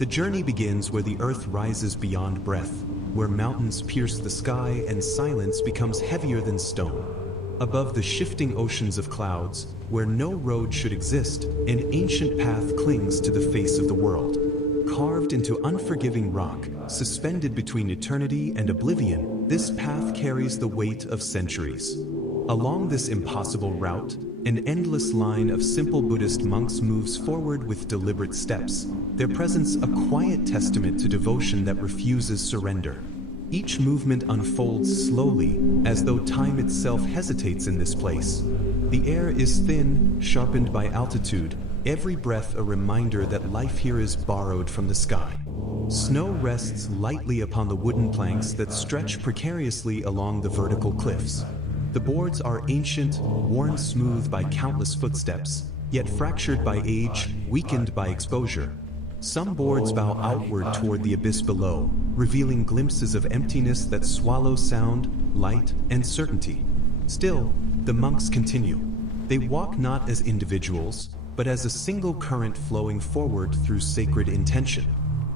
The journey begins where the earth rises beyond breath, where mountains pierce the sky and silence becomes heavier than stone. Above the shifting oceans of clouds, where no road should exist, an ancient path clings to the face of the world. Carved into unforgiving rock, suspended between eternity and oblivion, this path carries the weight of centuries. Along this impossible route, an endless line of simple Buddhist monks moves forward with deliberate steps, their presence a quiet testament to devotion that refuses surrender. Each movement unfolds slowly, as though time itself hesitates in this place. The air is thin, sharpened by altitude, every breath a reminder that life here is borrowed from the sky. Snow rests lightly upon the wooden planks that stretch precariously along the vertical cliffs. The boards are ancient, worn smooth by countless footsteps, yet fractured by age, weakened by exposure. Some boards bow outward toward the abyss below, revealing glimpses of emptiness that swallow sound, light, and certainty. Still, the monks continue. They walk not as individuals, but as a single current flowing forward through sacred intention.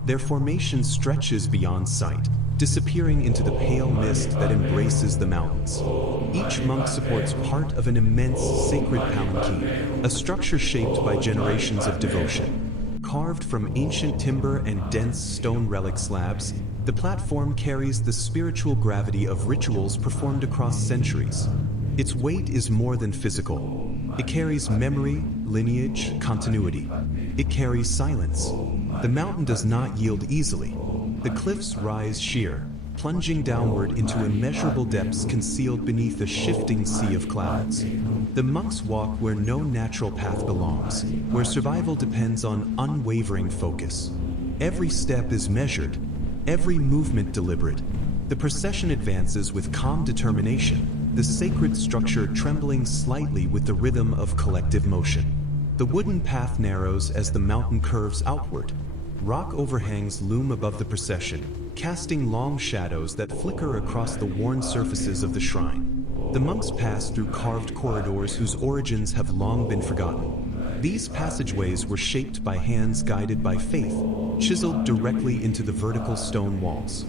Their formation stretches beyond sight, disappearing into the pale mist that embraces the mountains. Each monk supports part of an immense sacred palanquin, a structure shaped by generations of devotion. Carved from ancient timber and dense stone relic slabs, the platform carries the spiritual gravity of rituals performed across centuries. Its weight is more than physical. It carries memory, lineage, continuity. It carries silence. The mountain does not yield easily. The cliffs rise sheer, plunging downward into immeasurable depths concealed beneath a shifting sea of clouds. The monks walk where no natural path belongs, where survival depends on unwavering focus. Every step is measured, every movement deliberate. The procession advances with calm determination, the sacred structure trembling slightly with the rhythm of collective motion. The wooden path narrows as the mountain curves outward. Rock overhangs loom above the procession, casting long shadows that flicker across the worn surfaces of the shrine. The monks pass through carved corridors whose origins have long been forgotten. These passageways were shaped by hands guided by faith, chiseled directly into the vertical stone walls.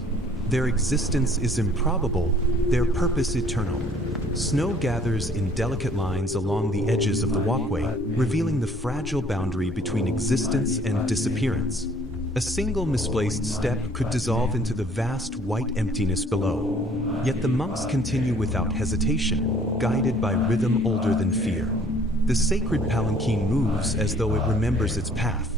Their existence is improbable, their purpose eternal. Snow gathers in delicate lines along the edges of the walkway, revealing the fragile boundary between existence and disappearance. A single misplaced step could dissolve into the vast white emptiness below. Yet the monks continue without hesitation, guided by rhythm older than fear. The sacred palanquin moves as though it remembers its path.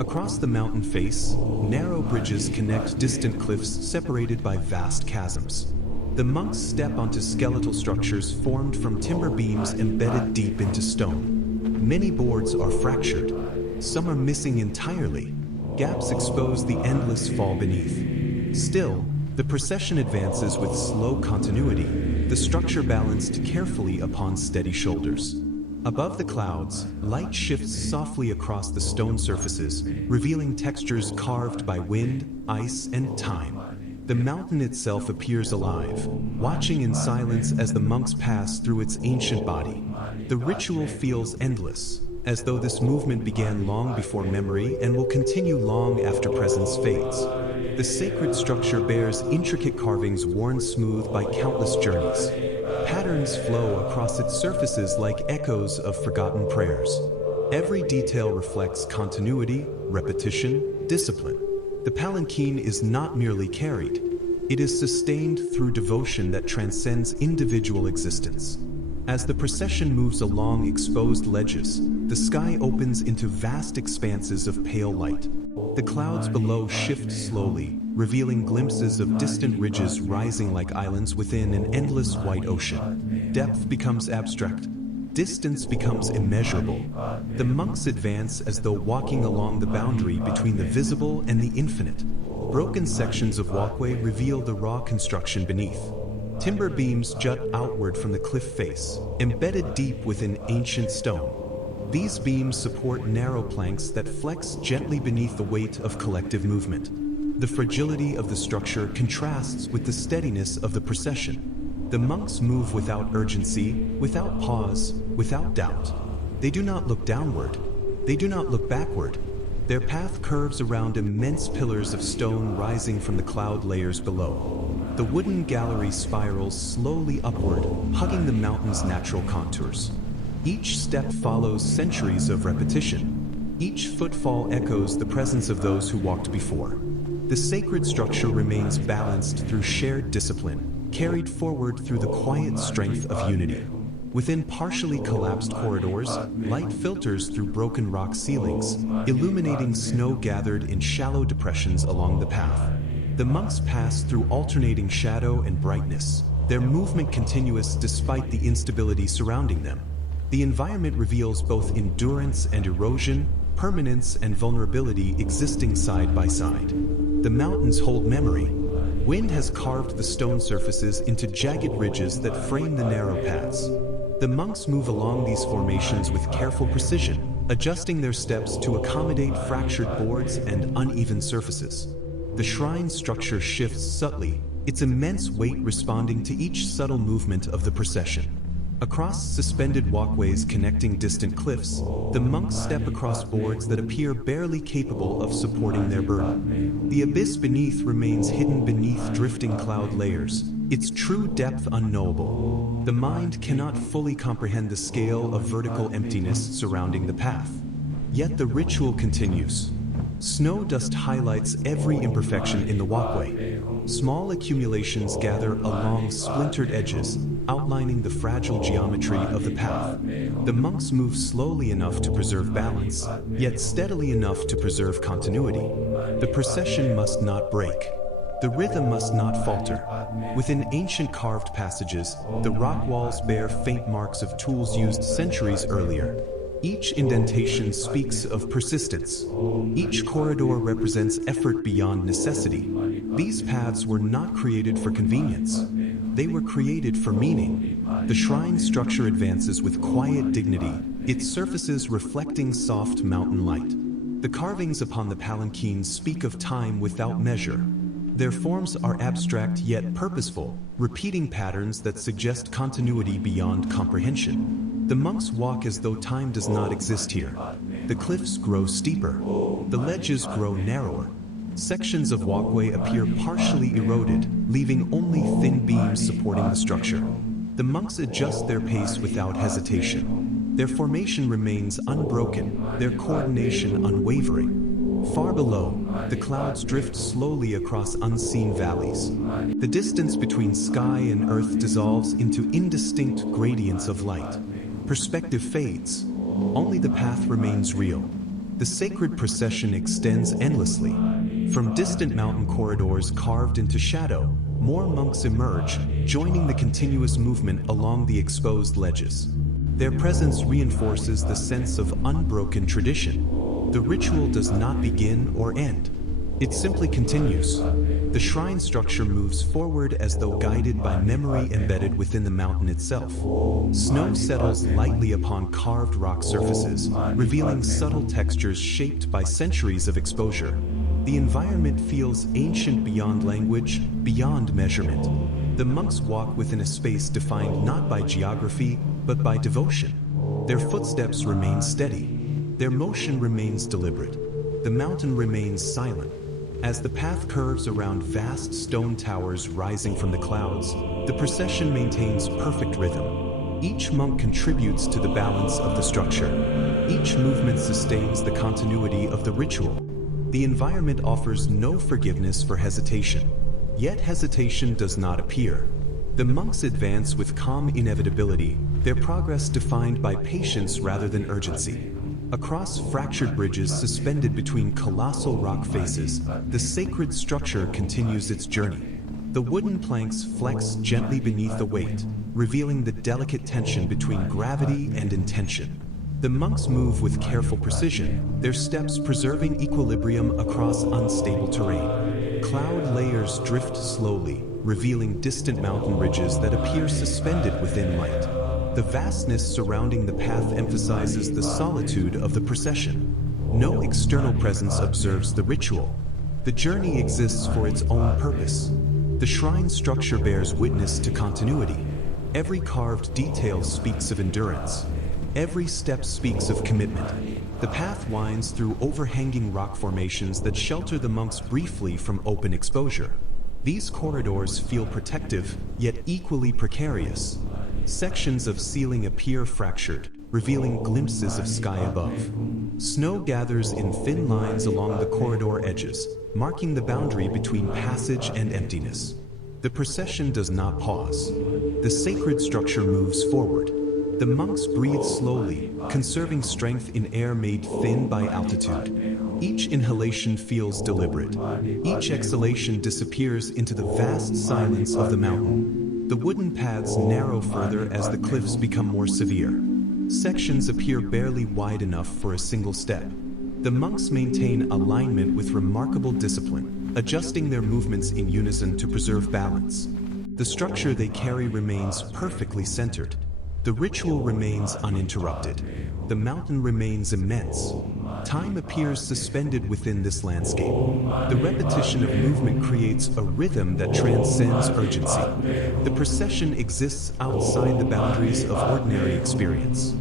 Across the mountain face, narrow bridges connect distant cliffs separated by vast chasms. The monks step onto skeletal structures formed from timber beams embedded deep into stone. Many boards are fractured. Some are missing entirely. Gaps expose the endless fall beneath. Still, the procession advances with slow continuity, the structure balanced carefully upon steady shoulders. Above the clouds, light shifts softly across the stone surfaces, revealing textures carved by wind, ice, and time. The mountain itself appears alive, watching in silence as the monks pass through its ancient body. The ritual feels endless, as though this movement began long before memory and will continue long after presence fades. The sacred structure bears intricate carvings worn smooth by countless journeys. Patterns flow across its surfaces like echoes of forgotten prayers. Every detail reflects continuity, repetition, discipline. The palanquin is not merely carried, it is sustained through devotion that transcends individual existence. As the procession moves along exposed ledges, the sky opens into vast expanses of pale light. The clouds below shift slowly, revealing glimpses of distant ridges rising like islands within an endless white ocean. Depth becomes abstract. Distance becomes immeasurable. The monks advance as though walking along the boundary between the visible and the infinite. Broken sections of walkway reveal the raw construction beneath. Timber beams jut outward from the cliff face, embedded deep within ancient stone. These beams support narrow planks that flex gently beneath the weight of collective movement. The fragility of the structure contrasts with the steadiness of the procession. The monks move without urgency, without pause, without doubt. They do not look downward. They do not look backward. Their path curves around immense pillars of stone rising from the cloud layers below. The wooden gallery spirals slowly upward, hugging the mountain's natural contours. Each step follows centuries of repetition. Each footfall echoes the presence of those who walked before. The sacred structure remains balanced through shared discipline, carried forward through the quiet strength of unity. Within partially collapsed corridors, light filters through broken rock ceilings, illuminating snow gathered in shallow depressions along the path. The monks pass through alternating shadow and brightness, their movement continuous despite the instability surrounding them. The environment reveals both endurance and erosion, permanence and vulnerability existing side by side. The mountains hold memory. Wind has carved the stone surfaces into jagged ridges that frame the narrow paths. The monks move along these formations with careful precision, adjusting their steps to accommodate fractured boards and uneven surfaces. The shrine structure shifts subtly, its immense weight responding to each subtle movement of the procession. Across suspended walkways connecting distant cliffs, the monks step across boards that appear barely capable of supporting their burden. The abyss beneath remains hidden beneath drifting cloud layers, its true depth unknowable. The mind cannot fully comprehend the scale of vertical emptiness surrounding the path. Yet the ritual continues. Snow dust highlights every imperfection in the walkway. Small accumulations gather along splintered edges, outlining the fragile geometry of the path. The monks move slowly enough to preserve balance, yet steadily enough to preserve continuity. The procession must not break. The rhythm must not falter. Within ancient carved passages, the rock walls bear faint marks of tools used centuries earlier. Each indentation speaks of persistence. Each corridor represents effort beyond necessity. These paths were not created for convenience. They were created for meaning. The shrine structure advances with quiet dignity, its surfaces reflecting soft mountain light. The carvings upon the Palanquin speak of time without measure. Their forms are abstract yet purposeful, repeating patterns that suggest continuity beyond comprehension. The monks walk as though time does not exist here. The cliffs grow steeper. The ledges grow narrower. Sections of walkway appear partially eroded, leaving only thin beams supporting the structure. The monks adjust their pace without hesitation. Their formation remains unbroken, their coordination unwavering. Far below, the clouds drift slowly across unseen valleys. The distance between sky and earth dissolves into indistinct gradients of light. Perspective fades. Only the path remains real. The sacred procession extends endlessly. From distant mountain corridors carved into shadow, more monks emerge, joining the continuous movement along the exposed ledges. Their presence reinforces the sense of unbroken tradition. The ritual does not begin or end. It simply continues. The shrine structure moves forward as though guided by memory embedded within the mountain itself. Snow settles lightly upon carved rock surfaces, revealing subtle textures shaped by centuries of exposure. The environment feels ancient beyond language, beyond measurement. The monks walk within a space defined not by geography, but by devotion. Their footsteps remain steady. Their motion remains deliberate. The mountain remains silent. As the path curves around vast stone towers rising from the clouds, the procession maintains perfect rhythm. Each monk contributes to the balance of the structure. Each movement sustains the continuity of the ritual. The environment offers no forgiveness for hesitation. Yet hesitation does not appear. The monks advance with calm inevitability, their progress defined by patience rather than urgency. Across fractured bridges suspended between colossal rock faces, the sacred structure continues its journey. The wooden planks flex gently beneath the weight, revealing the delicate tension between gravity and intention. The monks move with careful precision, their steps preserving equilibrium across unstable terrain. Cloud layers drift slowly, revealing distant mountain ridges that appear suspended within light. The vastness surrounding the path emphasizes the solitude of the procession. No external presence observes the ritual. The journey exists for its own purpose. The shrine structure bears witness to continuity. Every carved detail speaks of endurance. Every step speaks of commitment. The path winds through overhanging rock formations that shelter the monks briefly from open exposure. These corridors feel protective, yet equally precarious. Sections of ceiling appear fractured, revealing glimpses of sky above. Snow gathers in thin lines along the corridor edges, marking the boundary between passage and emptiness. The procession does not pause. The sacred structure moves forward. The monks breathe slowly, conserving strength in air made thin by altitude. Each inhalation feels deliberate. Each exhalation disappears into the vast silence of the mountain. The wooden paths narrow further as the cliffs become more severe. Sections appear barely wide enough for a single step. The monks maintain alignment with remarkable discipline, adjusting their movements in unison to preserve balance. The structure they carry remains perfectly centered. The ritual remains uninterrupted. The mountain remains immense. Time appears suspended within this landscape. The repetition of movement creates a rhythm that transcends urgency. The procession exists outside the boundaries of ordinary experience.